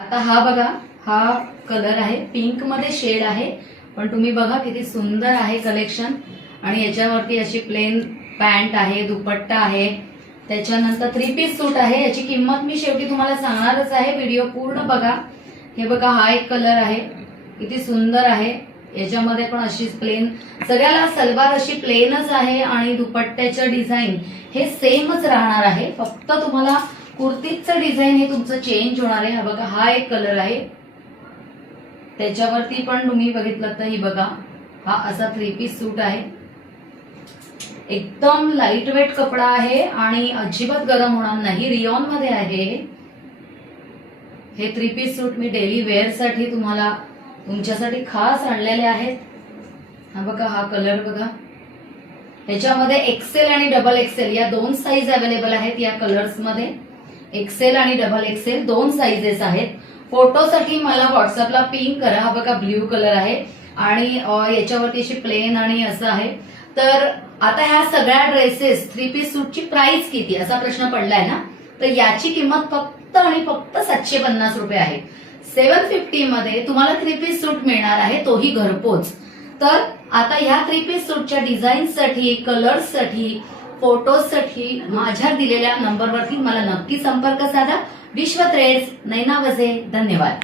आता हा बघा, हा कलर आहे, पिंक मध्ये शेड आहे, पण तुम्ही बघा किती सुंदर आहे कलेक्शन. आणि याच्यावरती अशी प्लेन पॅन्ट आहे, दुपट्टा आहे, त्याच्यानंतर 3 पीस सूट आहे. याची किंमत मी शेवटी तुम्हाला सांगणारच आहे, व्हिडिओ पूर्ण बघा. हे बघा, हा एक कलर आहे, किती सुंदर आहे. याच्यामध्ये पण अशीच प्लेन, सगळ्याला सलवार अशी प्लेनच आहे आणि दुपट्ट्याचं डिझाईन हे सेमच राहणार आहे. फक्त तुम्हाला कुर्तीचं डिझाईन हे तुमचं चेंज होणार आहे. हा बघा, हा एक कलर आहे, त्याच्यावरती पण तुम्ही बघितलं तर ही बघा, हा असा 3 पीस सूट आहे. एकदम लाईट वेट कपडा आहे आणि अजिबात गरम होणार नाही. रियॉन मध्ये आहे हे 3 पीस सूट. मी डेली वेअर साठी तुम्हाला तुमच्यासाठी खास आणलेले आहेत. हा बघा, हा कलर बघा. ह्याच्यामध्ये एक्सेल आणि डबल एक्सेल या 2 साईज अवेलेबल आहेत. या कलर्स मध्ये एक्सेल आणि डबल एक्सेल 2 साईजेस आहेत. फोटोसाठी मला व्हॉट्सअपला पिंग करा. हा बघा, ब्ल्यू कलर आहे आणि याच्यावरती अशी प्लेन आणि असं आहे. तर आता ह्या सगळ्या ड्रेसेस 3 पीस सूटची प्राइस किती असा प्रश्न पडलाय ना, तर याची किंमत फक्त आणि फक्त 750 रुपये आहे. 750 मध्ये तुम्हाला 3 पीस सूट मिळणार आहे, तोही घरपोच. तर आता ह्या 3 पीस सूटच्या डिझाईनसाठी, कलर्ससाठी, फोटोजसाठी माझ्या दिलेल्या नंबरवरती मला नक्की संपर्क साधा. विश्व थ्रेड्स, नैना वझे. धन्यवाद.